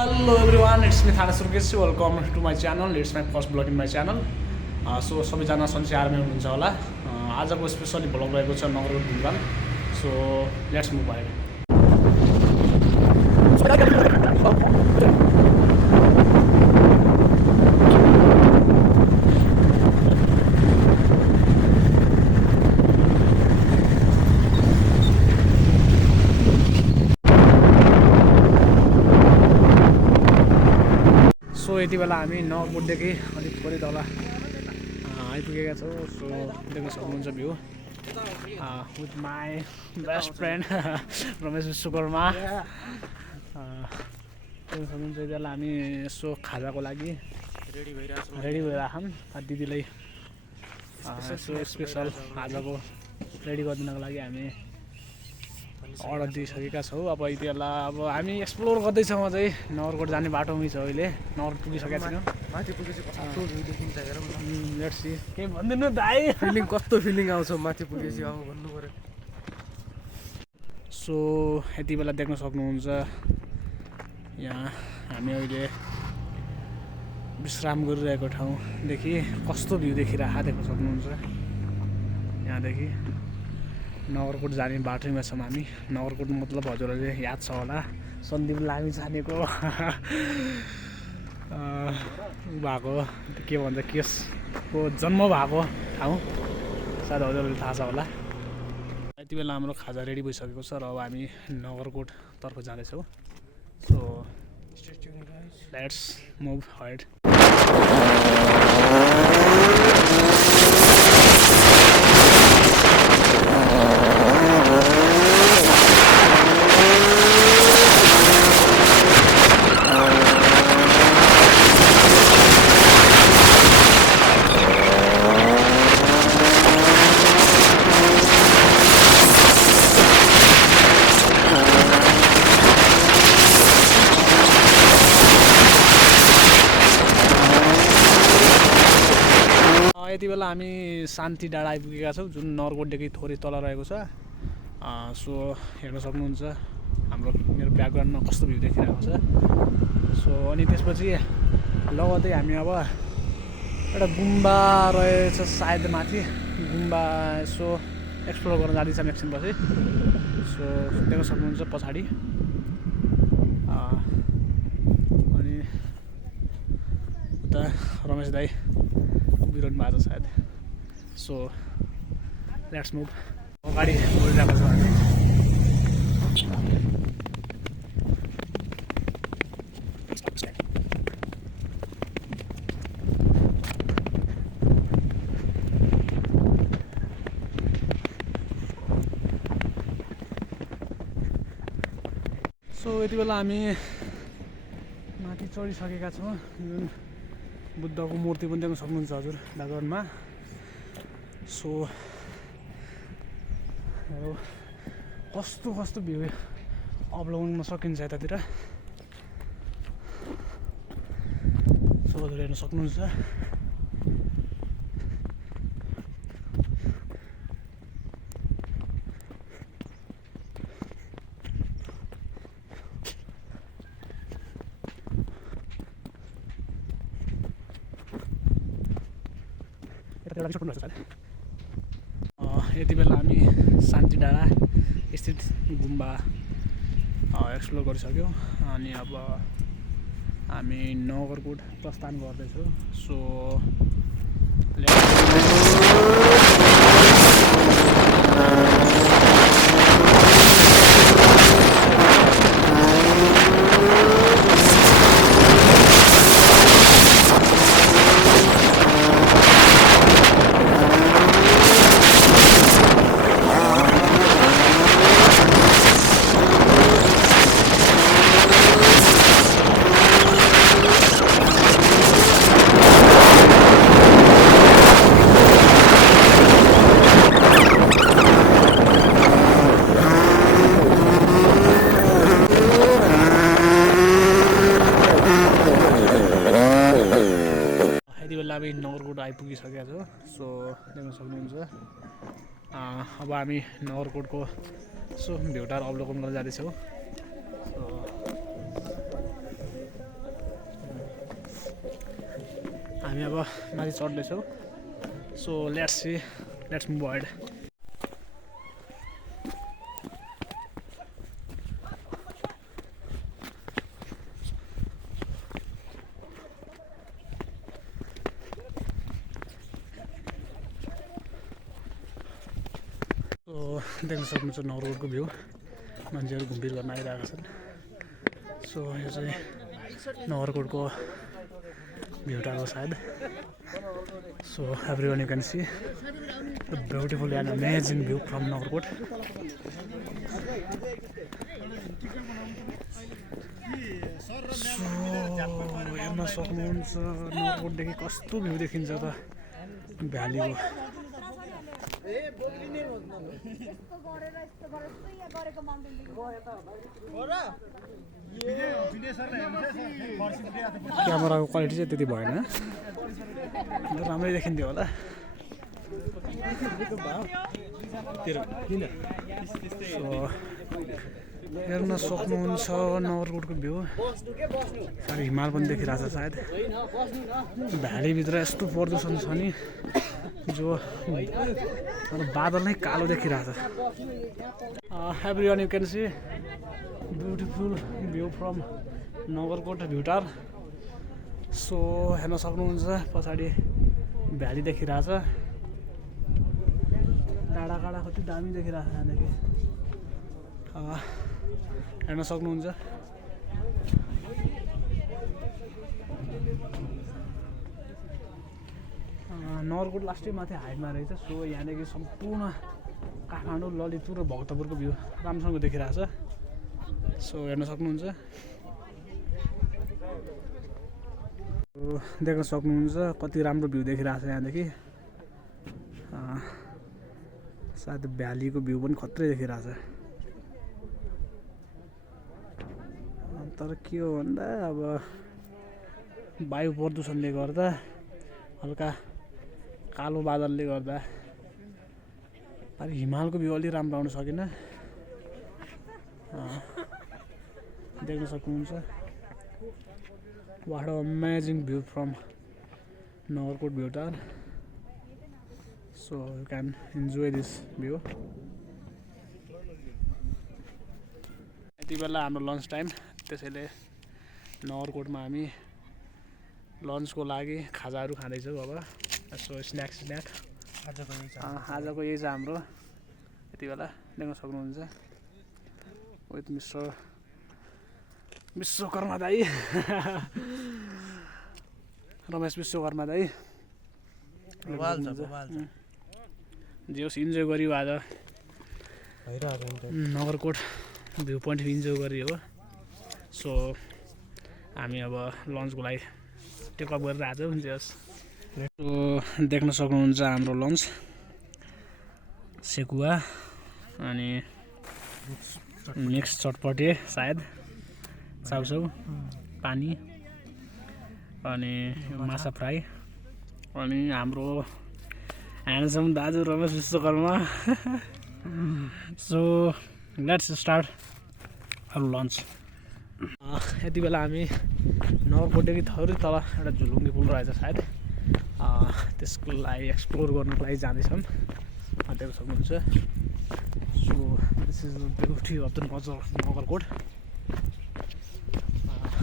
Hello everyone, it's me Thana Surkesh. Welcome to my channel. It's my first vlog in my channel. So सबैजना सन्चै army हुनुहुन्छ होला. आजको specially vlog रहेको छ नगरकोट घुमघाम. So let's move ahead. So यति बेला हामी नगरकोटदेखि अलिक थोरै तल आइपुगेका छौँ. सो देख्न सक्नुहुन्छ view with my best friend Ramesh Vishwakarma. देख्न सक्नुहुन्छ यति बेला हामी यसो खाजाको लागि रेडी भइरहेछौँ. दिदीलाई यसो स्पेसल आजको रेडी गरिदिनको लागि हामी अर्डर दिइसकेका छौँ. अब यति बेला अब हामी एक्सप्लोर गर्दैछौँ. अझै नगरकोट जाने बाटोमै छ. अहिले नगरकोट पुगिसकेका छैनौँ. माथि पुगेपछि कस्तो भ्यू देखिन्छ हेरौँ न. Let's see. के भन्दिनु दाइ, फिलिङ कस्तो फिलिङ आउँछ माथि पुगेपछि अब भन्नु पऱ्यो. सो यति बेला देख्न सक्नुहुन्छ यहाँ हामी अहिले विश्राम गरिरहेको ठाउँदेखि कस्तो भ्यू देखिरहेको देख्न सक्नुहुन्छ. यहाँदेखि नगरकोट जाने बाटोमा छौँ हामी. नगरकोट मतलब हजुरहरूले याद छ होला सन्दीप लामी जानेको भएको के भन्छ केसको जन्म भएको ठाउँ सायद हजुरहरूले थाहा छ होला. यति बेला हाम्रो खाजा रेडी भइसकेको छ र अब हामी नगरकोटतर्फ जाँदैछौँ. So let's move head. यति बेला हामी शान्ति डाँडा आइपुगेका छौँ जुन नगरकोटदेखि थोरै तल रहेको छ. सो हेर्न सक्नुहुन्छ हाम्रो मेरो ब्याकग्राउन्डमा कस्तो भ्यू देखिरहेको छ. सो अनि त्यसपछि लगतै हामी अब एउटा गुम्बा रहेछ सायद माथि गुम्बा यसो एक्सप्लोर गर्न जाँदैछौँ एकछिनपछि. सो देख्न सक्नुहुन्छ पछाडि. अनि उता रमेश दाई उभिरहनु भएको छ सायद. So let's move. अगाडि बढिरहेको छ हामी. सो यति बेला हामी माथि चढिसकेका छौँ. जुन बुद्धको मूर्ति पनि देख्न सक्नुहुन्छ हजुर ब्याकग्राउन्डमा. सो कस्तो कस्तो भ्यू अवलोकन सकिन्छ यतातिर. सो हजुर हेर्न सक्नुहुन्छ. यति बेला हामी शान्ति डाँडा स्थित गुम्बा एक्सप्लोर गरिसक्यौँ. अनि अब हामी नगरकोट प्रस्थान गर्दैछौँ. सो हामी नगरकोट आइपुगिसकेका छौँ. सो देख्न सक्नुहुन्छ अब हामी नगरकोटको सो भ्यू टावर अवलोकन गर्न जाँदैछौँ. सो हामी अब माथि चढ्दैछौँ सो लेट्स मुभ अहेड देख्न सक्नुहुन्छ नगरकोटको भ्यू मान्छेहरू घुमफिर गर्न आइरहेका छन् सो यो चाहिँ नगरकोटको भ्यूटा हो सायद so everyone you can see the beautiful and amazing view from Nagarkot so हेर्न सक्नुहुन्छ नगरकोटदेखि कस्तो भ्यू देखिन्छ त भ्यालीको क्यामेराको क्वालिटी चाहिँ त्यति भएन राम्रै देखिन्थ्यो होला हेर्न सक्नुहुन्छ नगरकोटको भ्यू साह्रै हिमाल पनि देखिरहेछ सायद भ्यालीभित्र यस्तो प्रदूषण छ नि जो बादल नै कालो देखिरहेछ everyone you can see beautiful view from Nagarkot view tower सो हेर्न सक्नुहुन्छ पछाडि भ्याली देखिरहेछ डाँडा काँडा कति दामी देखिरहेछ यहाँदेखि हेर्न सक्नुहुन्छ नगरकोट लास्टै माथि हाइटमा रहेछ सो यहाँदेखि सम्पूर्ण काठमाडौँ ललितपुर र भक्तपुरको भ्यू राम्रोसँग देखिरहेछ सो हेर्न सक्नुहुन्छ देख्न सक्नुहुन्छ कति राम्रो भ्यू देखिरहेछ यहाँदेखि सायद भ्यालीको भ्यू पनि खत्रै देखिरहेछ तर के हो भन्दा अब वायु प्रदूषणले गर्दा हल्का कालो बादलले गर्दा हिमालको भ्यू अलि राम्रो आउन सकेन देख्न सक्नुहुन्छ what amazing view from Nagarkot view tower so you can enjoy this view यति बेला हाम्रो लन्च टाइम त्यसैले नगरकोटमा हामी लन्चको लागि खाजाहरू खाँदैछौँ अब सो स्न्याक आजको यही छ हाम्रो यति बेला देख्न सक्नुहुन्छ विथ मिस्टर विश्वकर्मा दाई रमेश विश्वकर्मा दाई जे होस् इन्जोय गरियो आज नगरकोट भ्यू पोइन्ट इन्जोय गरियो हो सो हामी अब लन्चको लागि टेकअप गरेर आज हुन्छ सो देख्न सक्नुहुन्छ हाम्रो लन्च सेकुवा अनि मिक्स चटपटे सायद चाउचाउ पानी अनि माछा फ्राई अनि हाम्रो ह्यान्डसम दाजु Ramesh Vishwakarma so let's start our lunch यति बेला हामी नगरकोटदेखि थोरै तल एउटा झुलुङ्गे पुल रहेछ सायद त्यसको लागि एक्सप्लोर गर्नको लागि जाँदैछौँ देख्न सक्नुहुन्छ so this is the beauty of the Nagarkot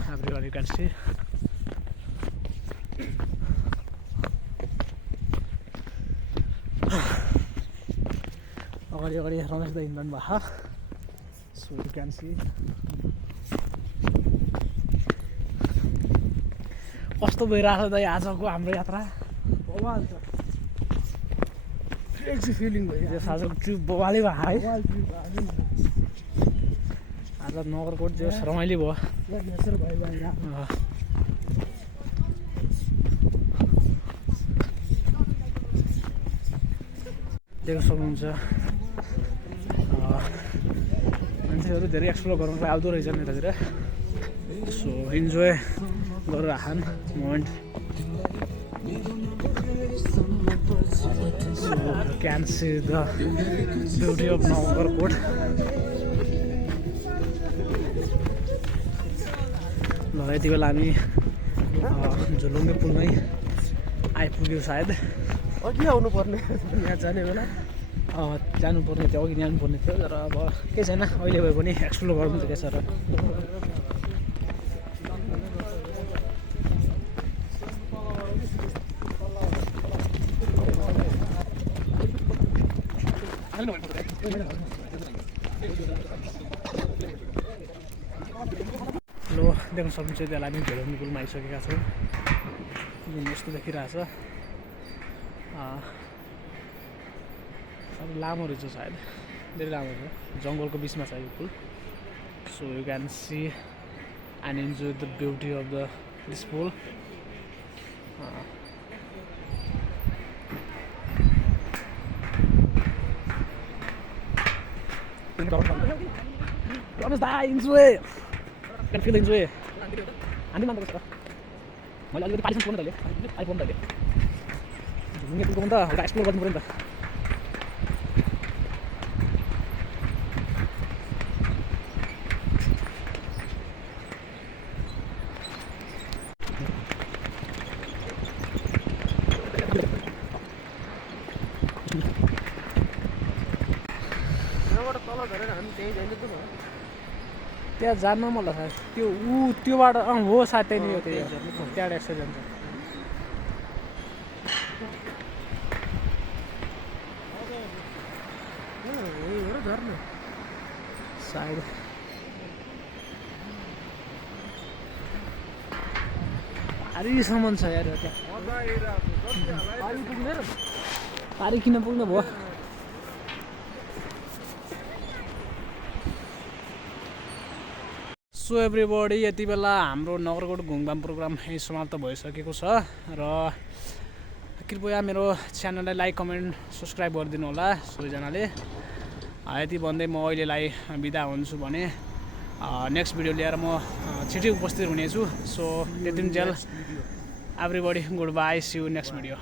everyone you can see अगाडि रमेश दा हिँड्नु भएको सो यु क्यान सी कस्तो भइरहेको छ दाइ आजको हाम्रो यात्रा बवाल छ फिलिङ भयो आजको ट्रिप बवालै भयो है आज नगरकोट जो रमाइलो भयो देख्न सक्नुहुन्छ मान्छेहरू धेरै एक्सप्लोर गर्नको लागि आउँदो रहेछन् यतातिर सो इन्जोय गरेर हान moment can see the beauty of Nagarkot ल यति बेला हामी झुलुङ्गे पुलमै आइपुग्यो सायद। अघि आउनुपर्ने यहाँ जाने बेला जानुपर्ने थियो, अघि जानुपर्ने थियो, तर अब केही छैन, अहिले भए पनि एक्सप्लोर गर्नु त के छ र। लो देख्न सक्नुहुन्छ त्यसलाई हामी भेलोनी पुलमा आइसकेका छौँ, जुन यस्तो देखिरहेछ। अब लामो रहेछ सायद, धेरै लामो छ, जङ्गलको बिचमा छ यो पुल। So you can see and enjoy the beauty of this पुल। Promise that enjoy. Can feel the enjoy. Andi man ko मैले अलिकति पालिसम्म पुग्नु त आइपुग्नु त घुम्ने पुग्नु त एउटा एक्सप्लोर गर्नु पऱ्यो नि त। त्यहाँ जान्न मन लाग्छ त्यो त्योबाट हो सायद त्यही हो, त्यही त्यहाँबाट यसो जान्छ सायद। पारीसम्म छ यार त्यहाँ, पारी किन पुग्नु भयो। सो एभ्रिबडी यति बेला हाम्रो नगरकोट घुमघाम प्रोग्राम यही समाप्त भइसकेको छ र कृपया मेरो च्यानललाई लाइक कमेन्ट सब्सक्राइब गरिदिनु होला सबैजनाले। यति भन्दै म अहिलेलाई बिदा हुन्छु भने नेक्स्ट भिडियो लिएर म छिटै उपस्थित हुनेछु। सो त्यतिन्जेल everybody good bye, see you next video.